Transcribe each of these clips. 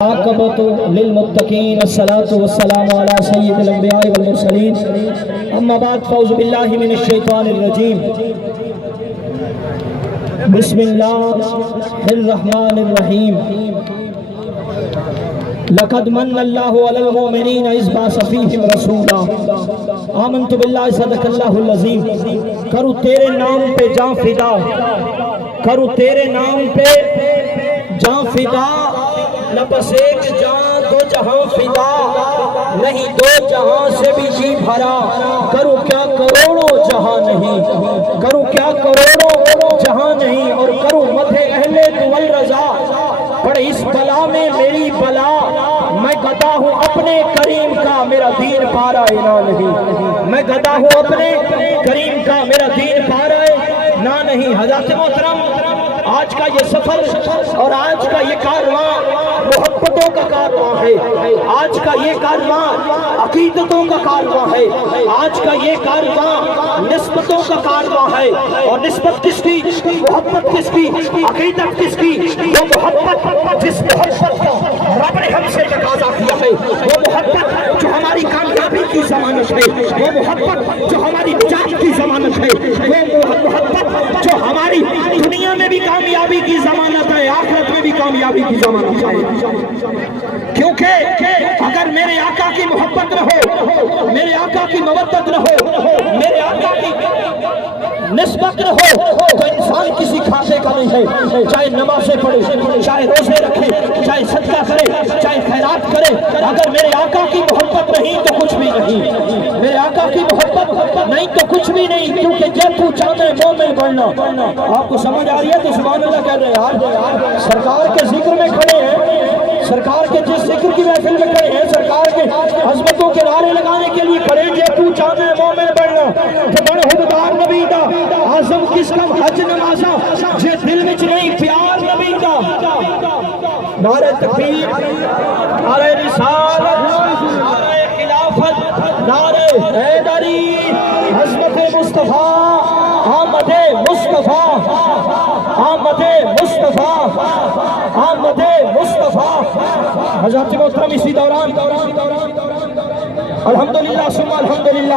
عاقبۃ للمتقین الصلاۃ والسلام علی سید الانبیاء والمرسلین اما بعد فاعوذ باللہ من الشیطان الرجیم بسم اللہ الرحمن الرحیم لقد من اللہ علی المؤمنین اذ بعث فیہم رسولا آمنت باللہ صدق اللہ العظیم۔ کرو تیرے نام پہ جاں فدا، کرو تیرے نام پہ جاں فدا، نہ بس ایک جہاں دو جہاں فدا، نہیں دو جہاں سے بھی جی بھرا، کروں کیا کروڑوں جہاں نہیں، کروں کیا کروڑوں جہاں نہیں، اور کروں مدح اہل دول رضا، پڑھ اس بلا میں میری بلا، میں گدا ہوں اپنے کریم کا، میرا دین پارا نہ نہیں، میں گدا ہوں اپنے کریم کا، میرا دین پارا نہ نہیں۔ حضرات محترم، آج کا یہ سفر اور آج کا یہ کارواں محبتوں کا کارواں ہے، آج کا یہ کارواں عقیدتوں کا کارواں ہے، آج کا یہ کارواں نسبتوں کا کارواں ہے، اور نسبت کس کی، محبت کس کی، عقیدت کس کی، وہ محبت جس محبت کو رب نے ہم سے تقاضا کیا ہے، وہ محبت جو ہماری کامیابی کی ضمانت ہے، وہ محبت جو ہماری نجات کی ضمانت ہے، وہ محبت جو ہماری دنیا میں بھی کامیابی کی ضمانت ہے، آخرت میں بھی کامیابی کی ضمانت ہے۔ کیونکہ اگر میرے آقا کی محبت نہ ہو، میرے آقا کی مودت نہ ہو، میرے آقا کی نسبت نہ ہو، تو انسان کسی کھاتے کا نہیں ہے، چاہے نمازیں پڑھے، چاہے روزے رکھے، چاہے صدقہ کرے، چاہے خیرات کرے، اگر میرے آقا کی محبت نہیں تو کچھ بھی نہیں، میرے آقا کی محبت نہیں تو کچھ بھی نہیں، کیونکہ جب تو چاہتے مومن بننا۔ آپ کو سمجھ آ رہی ہے تو سبحان اللہ کہہ رہے ہیں یار، سرکار کے ذکر میں کھڑے ہیں، سرکار کے جس ذکر کی محفل میں کھڑے ہیں، سرکار کے عظمتوں کے نعرے لگانے کے لیے کھڑے، جے تو چاہتے ہیں مومن بننا کہ بڑھ حبدار نبی دا عظم قسم حج نمازا، جے دل وچ نہیں پیار نبی دا، نعرہ تکبیر، نعرہ رسالت، نعرہ خلافت، نعرہ حیدری، عظمت مصطفیٰ، آمد مصطفیٰ، آمد مصطفیٰ، آمد مصطفیٰ۔ حضرات محترم، اسی دوران الحمدللہ ثم الحمدللہ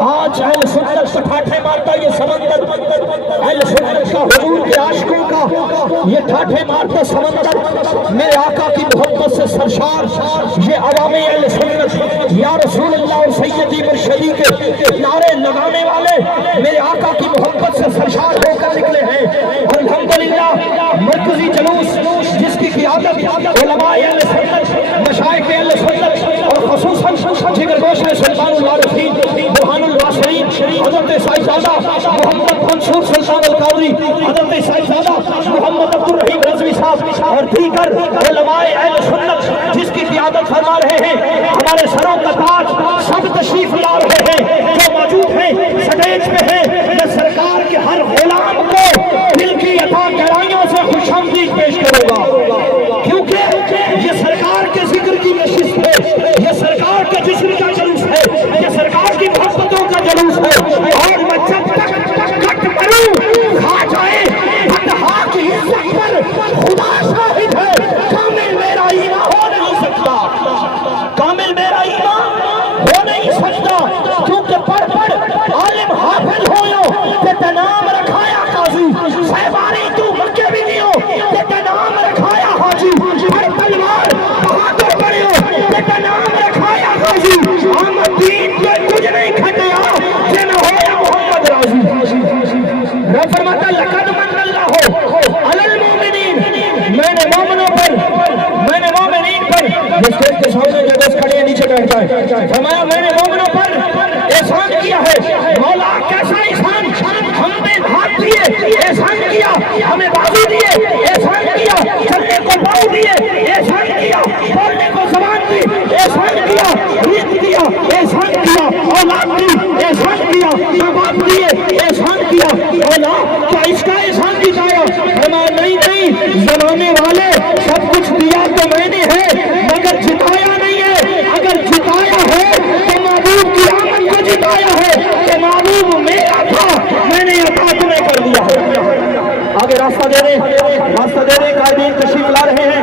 آج اہل سنت کا ٹھاٹھے مارتا یہ سمندر، اہل سنت کا حضور کے عاشقوں کا یہ ٹھاٹھے مارتا سمندر، میرے آقا کی محبت سے سرشار یہ عوام اہل سنت، یا رسول اللہ اور سیدی مرشدی کے نعرے لگانے والے میرے آقا کی محبت سے سرشار ہو کر نکلے ہیں، اور الحمدللہ مرکزی جلوس جس کی قیادت علماء اہل سنت، مشائخ اہل سنت، اور خصوصاً جگر گوش سلطان الوارثین برہان الواسرین حضرت صاحبزادہ محمد منصور سلطان القادری، حضرت صاحبزادہ محمد عبد الرحیم رضوی صاحب، اور دیگر علماء اہل سنت جس کی قیادت فرما رہے ہیں، ہمارے سروں کا تاج سب تشریف لا رہے ہیں، جو موجود ہیں سٹیج پہ ہیں، میں سرکار کے ہر غلام کو دل کی عطا گہرائیوں سے خوش آمدید پیش کروں گا، کیونکہ یہ سرکار کے ذکر کی نشست ہے، یہ سرکار کے جسم کا جلوس ہے، یہ سرکار کی محبتوں کا جلوس ہے، اور میں جب تک کٹ مروں کھا جائے بدہا کی عزت پر خدا شاہد ہے، کامل میرا ایمان ہو نہیں سکتا، کامل میرا ایمان ہو نہیں سکتا، کیونکہ پڑھ پڑھ عالم حافظ ہوئے تے نام رکھایا قاضی، صاحبانی تو مکے بھی نہیں ہو تے نام رکھایا حاجی، پڑھ تلوار بہادر بڑے ہو تے نام رکھایا غازی، احمد دین کو کچھ نہیں کھٹیا کہ نہ ہویا محمد راضی۔ رب فرماتا لقد من اللہ علی المؤمنین، میں نے مومنوں پر، میں نے مومنین پر، جس کے سامنے جگہ کھڑے ہیں نیچے بیٹھتا ہے، فرمایا میں نے مومنوں پر احسان کیا ہے۔ مولا کیسا احسان؟ ہم نے ہاتھ دیے، احسان کیا، ہمیں بازو دیے، احسان کیا، چلنے کو پاؤں دیے، احسان کیا، بولنے کو زبان دی، احسان کیا، رزق دیا، احسان کیا، اولاد دی، احسان کیا، ماں باپ دیے، احسان کیا، مولا کیا اس کا احسان جتایا؟ فرمایا نہیں نہیں، زمانے والے سب کچھ دیا تو میں نے ہے مگر جتایا نہیں ہے، اگر جتایا ہے تو محبوب کی آمد کو جتایا ہے، کہ محبوب میرا تھا میں نے عطا تمہیں کر دیا ہے۔ آگے راستہ دے رہے، راستہ دے رہے، قائدین تشریف لا رہے ہیں،